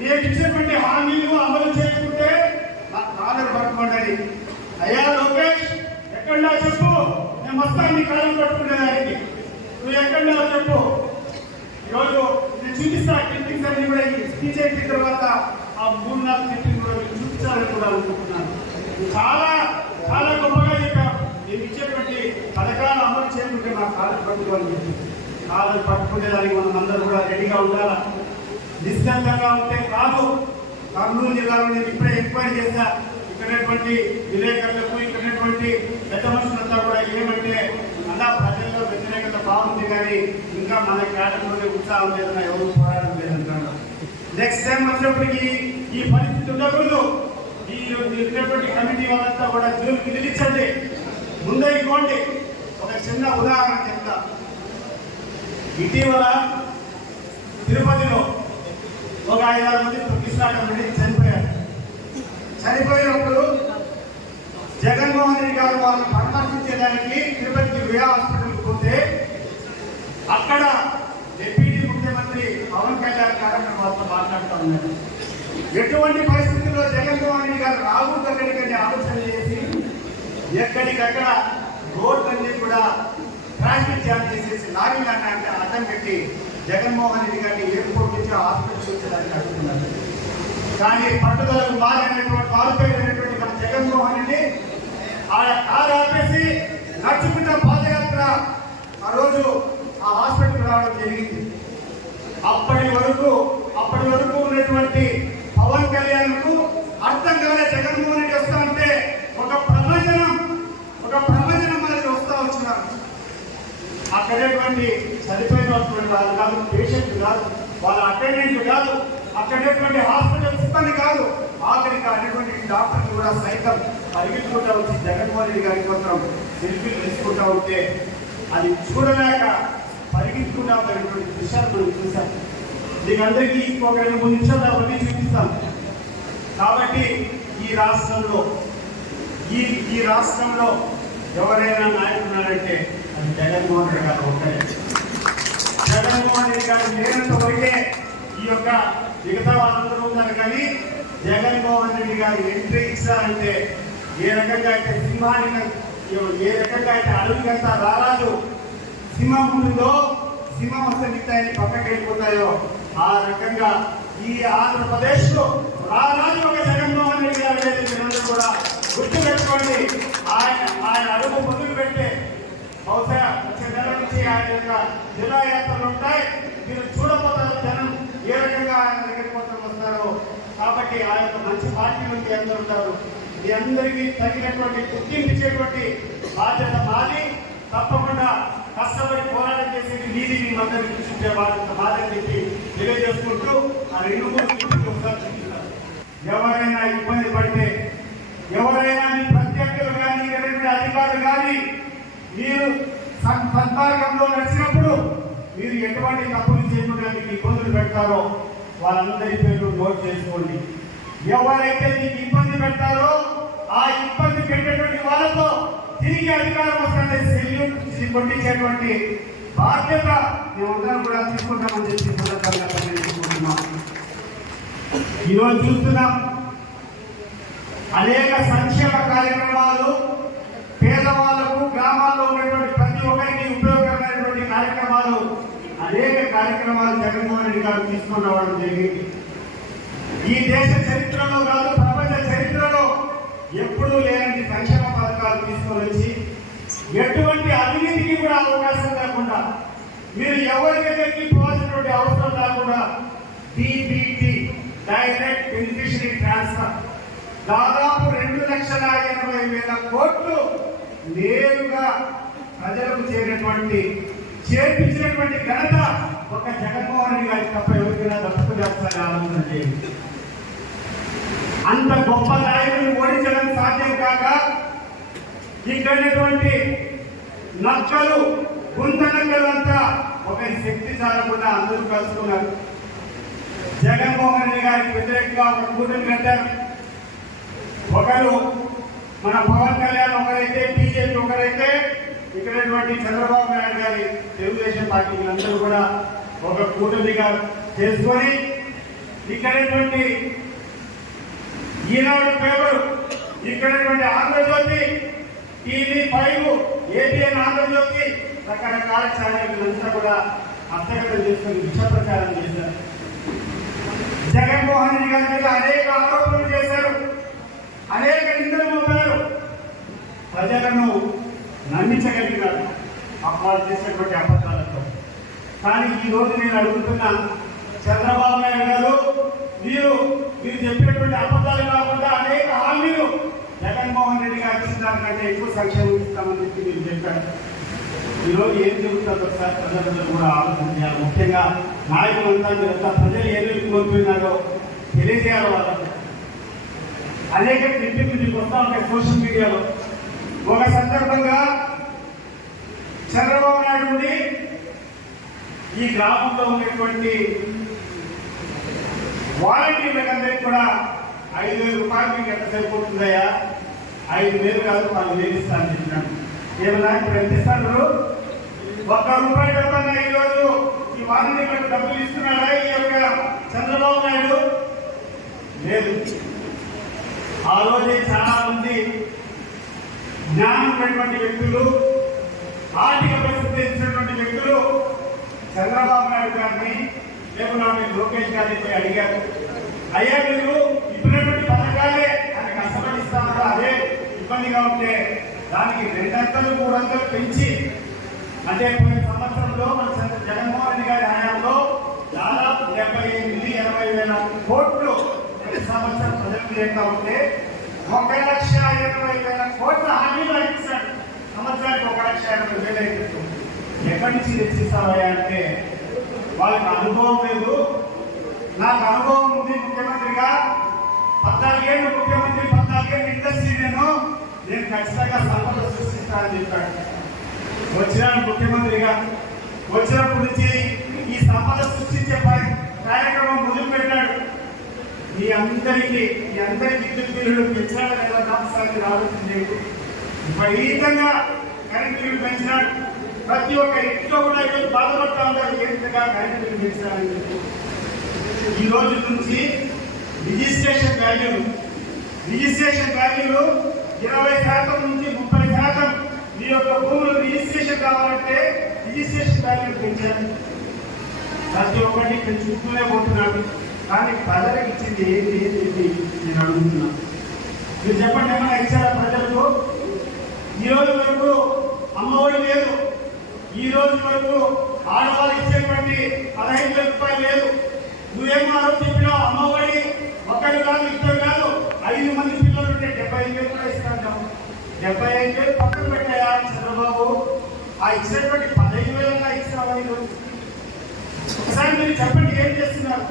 మీరు ఇచ్చినటువంటి హామీలు అమలు చేయకుంటే నాకు కాలర్ పట్టుకోండి. అయ్యా లోకేష్, ఎక్కడా చెప్పు, నేను వస్తాను నీ కాలం పట్టుకునేదానికి. నువ్వు ఎక్కడా చెప్పు. ఈరోజు నేను చూపిస్తా క్లిప్పింగ్స్ అన్ని కూడా స్పీచ్ అయిన తర్వాత ఆ 3-4 క్లిప్పింగ్ కూడా చూపించాలని కూడా అనుకుంటున్నాను. చాలా చాలా గొప్పగా చెప్పాం. నేను ఇచ్చేటువంటి పథకాలు అమలు చేయకుంటే మా కాలం పట్టుకోవాలని చెప్పి కాలం పట్టుకునేదానికి మనం అందరూ కూడా రెడీగా ఉండాలా. నిశ్శబ్దంగా ఉంటే కాదు. కర్నూలు జిల్లాలో నేను ఇప్పుడే ఎంక్వైరీ చేశా. ఇక్కడటువంటి విలేకరులకు ఇక్కడటువంటి పెద్ద మనుషులంతా కూడా ఏమంటే అలా ప్రజల్లో వ్యతిరేకత బాగుంది, కానీ ఇంకా మన కేటగిరీలో ఉత్సాహం లేదన్నా, ఎవరు పోరాటం లేదంటున్నారు. నెక్స్ట్ టైం వచ్చినప్పటికీ ఈ పరిస్థితి ఉండకూడదు. ఈ కమిటీ వాళ్ళంతా కూడా జూన్కి నిలిచండి, ముందే ఇవ్వండి. ఒక చిన్న ఉదాహరణ చెప్తా. ఇటీవల తిరుపతిలో ఒక 5-6 మంది కృష్ణాటం చనిపోయారు. చనిపోయినప్పుడు జగన్మోహన్ రెడ్డి గారు వాళ్ళని పరామర్శించడానికి తిరుపతికి వే హాస్పిటల్కి పోతే అక్కడ డిప్యూటీ ముఖ్యమంత్రి పవన్ కళ్యాణ్ గారు అక్కడ వాళ్ళతో మాట్లాడుతూ ఉన్నారు. ఎటువంటి పరిస్థితుల్లో జగన్మోహన్ రెడ్డి గారు రాకూడదని ఆలోచన చేసి ఎక్కడికక్కడ రోడ్లన్నీ కూడా ట్రాఫిక్ జామ్ చేసేసి లారీలన్నీ అంటే అడ్డం పెట్టి జగన్మోహన్ రెడ్డి గారిని ఎయిర్పోర్ట్ నుంచి హాస్పిటల్ వచ్చేదానికి అడుగుతున్నారు. కానీ పట్టుదలకు మారిపోయినటువంటి మన జగన్మోహన్ రెడ్డి ఆ కారు ఆపేసి నడుచుకుంటా పాదయాత్ర ఆ రోజు ఆ హాస్పిటల్ రావడం జరిగింది. అప్పటి వరకు ఉన్నటువంటి పవన్ కళ్యాణ్ కు అర్థం కాలే జగన్మోహన్ రెడ్డి వస్తా ఉంటే ఒక ప్రవచనం అనేది వస్తా వచ్చినారు. అక్కడేటువంటి చనిపోయినటువంటి వాళ్ళు కాదు, పేషెంట్ కాదు, వాళ్ళ అటెండెంట్ కాదు, అక్కడేటువంటి హాస్పిటల్ సిబ్బంది కాదు, ఆఖరికి అనేటువంటి డాక్టర్లు కూడా సైతం పరిగెత్తుకుంటా వచ్చి జగన్మోహన్ రెడ్డి గారి కోసం సెల్ఫీలు తీసుకుంటా ఉంటే అది చూడలేక పరిగెత్తుకుంటా ఉన్నటువంటి దృశ్యాలు మనం చూసాం. దీని అందరికీ ఇంకొక 2-3 నిమిషాలు అవన్నీ చూపిస్తాం. కాబట్టి ఈ రాష్ట్రంలో ఎవరైనా నాయకున్నారంటే అది జగన్మోహన్ రెడ్డి గారు ఒకటే. జగన్మోహన్ రెడ్డి గారు లేనంత వరకే ఈ యొక్క మిగతా వాళ్ళందరూ ఉన్నారు. కానీ జగన్మోహన్ రెడ్డి గారు ఎంట్రీ ఇస్తారంటే ఏ రకంగా అయితే ఏ రకంగా అయితే అడవికంతా రారాజు సింహం ఉంటుందో, సింహం వస్తే మిగతాయని పక్కకి వెళ్ళిపోతాయో, ఆ రకంగా ఈ ఆంధ్రప్రదేశ్ లో రారాజు ఒక జగన్మోహన్ రెడ్డి గారు అనేది కూడా గుర్తు పెట్టుకోండి. ఆయన అడుగు మొదలు పెట్టే బహుశా వచ్చే నెల నుంచి ఆయన యొక్క జిల్లా యాత్రలు ఉంటాయి. మీరు చూడబోతారు జనం ఏ రకంగా ఆయన దగ్గరికి వస్తారో. కాబట్టి ఆ యొక్క మంచి పార్టీ నుంచి అందరూ ఉంటారు. మీ అందరికీ తగినటువంటి గుర్తించేటువంటి బాధ్యత మాది. తప్పకుండా కష్టపడి పోరాటం చేసేది మీది, మీ అందరికీ చూపించే బాధ్యత చెప్పి తెలియజేసుకుంటూ ఆ 2-3 చూపిస్తారు. ఎవరైనా ఇబ్బంది పడితే, ఎవరైనా మీ ప్రత్యర్థులు కానీ అధికారులు కానీ మీరు సంపర్కంలో నడిచినప్పుడు మీరు ఎటువంటి తప్పులు చేయకుండా మీకు ఇబ్బందులు పెడతారో వాళ్ళందరి పేర్లు నోట్ చేసుకోండి. ఎవరైతే మీకు ఇబ్బంది పెడతారో ఆ ఇబ్బంది పెట్టేటువంటి వాళ్ళతో తిరిగి అధికారం వస్తుంటే సెల్యూట్ కొట్టించేటువంటి బాధ్యత మేమందరం కూడా తీసుకుంటామని చెప్పి తీసుకుంటున్నాం. ఈరోజు చూస్తున్నాం అనేక సంక్షేమ కార్యక్రమాలు పేదవాళ్లకు, గ్రామాల్లో ఉన్నటువంటి ప్రతి ఒక్కరికి ఉపయోగకరమైనటువంటి కార్యక్రమాలు, అనేక కార్యక్రమాలు జగన్మోహన్ రెడ్డి గారు తీసుకొని రావడం జరిగింది. ఈ దేశ చరిత్రలో కాదు, ప్రపంచ చరిత్రలో ఎప్పుడూ లేని సంక్షేమ పథకాలు తీసుకొని వచ్చి ఎటువంటి అవినీతికి కూడా అవకాశం లేకుండా, మీరు ఎవరి దగ్గరికి పోవాల్సినటువంటి అవసరం లేకుండా డిబిటి డైరెక్ట్ బెనిఫిషరీ ట్రాన్స్ఫర్ దాదాపు 2,80,000 కోట్లు నేరుగా ప్రజలకు చేర్పించినటువంటి ఘనత ఒక జగన్మోహన్ రెడ్డి గారికి తప్ప ఎవరికైనా దక్కుతుందని ఆలోచన చేయండి. అంత గొప్ప నాయకులను ఓడించడం సాధ్యం కాక ఇక్కడటువంటి నక్కలు గుంతనక్కలంతా ఒకరి శక్తి చాలకుండా అందరూ కలుసుకున్నారు. జగన్మోహన్ రెడ్డి గారికి వ్యతిరేకంగా ఒక కూటమి కట్టారు. ఒకరు మన పవన్ కళ్యాణ్ ఒకరైతే, బీజేపీ ఒకరైతే, ఇక్కడటువంటి చంద్రబాబు నాయుడు గారి తెలుగుదేశం పార్టీ అందరూ కూడా ఒక కూటమిగా చేసుకొని ఇక్కడటువంటి ఈనాడు పేపర్, ఇక్కడటువంటి ఆంధ్రజ్యోతి, TV5, ABN ఆంధ్రజ్యోతి, రకరకాల ఛానళ్ళంతా కూడా హస్తగతం చేసుకుని విష ప్రచారం చేశారు. జగన్మోహన్ రెడ్డి గారి మీద అనేక ఆరోపణలు చేశారు, అనేక నిందలు మోపారు. ప్రజలను నమ్మించగలిగినారు అపవాదు చేసినటువంటి అబద్ధాలతో. కానీ ఈ రోజు నేను అడుగుతున్నా, చంద్రబాబు నాయుడు గారు, మీరు చెప్పినటువంటి అబద్ధాలు కాకుండా అనేక హామీలు జగన్మోహన్ రెడ్డి గారు ఇచ్చిన దానికంటే ఎక్కువ సంక్షేమం ఇస్తామని చెప్పి మీరు చెప్పారు. ఈరోజు ఏం జరుగుతుందో ఒకసారి ప్రజలందరూ కూడా ఆలోచన చేయాలి. ముఖ్యంగా నాయకులంతా ప్రజలు ఏదైతే కోల్పోయినారో తెలియజేయాలి వాళ్ళకు. అనేక క్లిప్పింగ్లు మీకు వస్తూ ఉంటాయి సోషల్ మీడియాలో. ఒక సందర్భంగా చంద్రబాబు నాయుడు నుండి ఈ గ్రామంలో ఉన్నటువంటి వాలంటీర్లందరికీ కూడా 5,000 రూపాయలు మీకు ఎంత సరిపోతుందయ్యా, 5,000 కాదు 10,000 ఇస్తాను చెప్పినాను. ఏమన్నా ఇప్పుడు ఎంత ఇస్తాను? ₹1 డబ్బన్నా ఈరోజు ఈ వాలంటీర్లకు డబ్బులు ఇస్తున్నాడా ఈ యొక్క చంద్రబాబు నాయుడు? లేదు. ఆ రోజే చాలా మంది జ్ఞానం ఉన్నటువంటి వ్యక్తులు, ఆర్థిక పరిస్థితి తెలిసినటువంటి వ్యక్తులు చంద్రబాబు నాయుడు గారిని, లేకుండా లోకేష్ గారిని పోయి అడిగారు, అయ్యా మీరు ఇప్పుడున్నటువంటి పథకాలే అని కష్టపడిస్తామో అదే ఇబ్బందిగా ఉంటే దానికి 200, 300 పెంచి, అంటే పోయిన సంవత్సరంలో మన జగన్మోహన్ రెడ్డి గారి హయాంలో దాదాపు 78,000-80,000 కోట్లు ప్రతి సంవత్సరం ప్రజలకు చేస్తా ఉంటే 1,80,000 కోట్ల హామీలు అందించాడు. సంవత్సరానికి 1,80,000 అవుతుంది. ఎక్కడి నుంచి తెచ్చిస్తావయ్యా అంటే వాళ్ళకి అనుభవం లేదు. నాకు అనుభవం ఉంది ముఖ్యమంత్రిగా, 14 ఏళ్ళు ముఖ్యమంత్రి, 14 ఏళ్ళు ఇండస్ట్రీ, నేను ఖచ్చితంగా సంపద సృష్టిస్తానని చెప్పాడు. వచ్చినాడు ముఖ్యమంత్రిగా, వచ్చినప్పటి నుంచి ఈ సంపద సృష్టించే కార్యక్రమం మొదలు పెట్టాడు. మీ అందరి విద్యుత్ బిల్లులు పెంచాడు లేదా రాష్ట్రానికి ఆలోచించండి. విపరీతంగా కరెంట్ బిల్లు పెంచినాడు. ప్రతి ఒక్క ఇంట్లో కూడా ఈరోజు బాధపడుతూ ఉంటారు, ఏ విధంగా కరెంట్ బిల్లు పెంచినారని చెప్పి. ఈ రోజు నుంచి రిజిస్ట్రేషన్ వాల్యూలు 20% నుంచి 30% మీ యొక్క భూములు రిజిస్ట్రేషన్ కావాలంటే రిజిస్ట్రేషన్ వాల్యూలు పెంచారు. ప్రతి ఒక్కటి పెంచుకుంటూనే పోతున్నాడు. కానీ ప్రజలకు ఇచ్చింది ఏంటి నేను అడుగుతున్నాను. మీరు చెప్పండి, ఏమైనా ఇచ్చారా ప్రజలకు? ఈ రోజు వరకు అమ్మఒడి లేదు. ఈ రోజు వరకు ఆడవాళ్ళు ఇచ్చేటువంటి 15,000 రూపాయలు లేదు. నువ్వేమో ఆ రోజు చెప్పినావు అమ్మఒడి ఒకటి కాదు, ఇద్దరు కాదు, 5 మంది పిల్లలు ఉంటే 75,000 కూడా ఇస్తాను. 75,000 పక్కన పెట్టాయా చంద్రబాబు? ఆ ఇచ్చినటువంటి 15,000 ఇచ్చినావా ఈరోజు? ఒకసారి మీరు చెప్పండి, ఏం చేస్తున్నారు?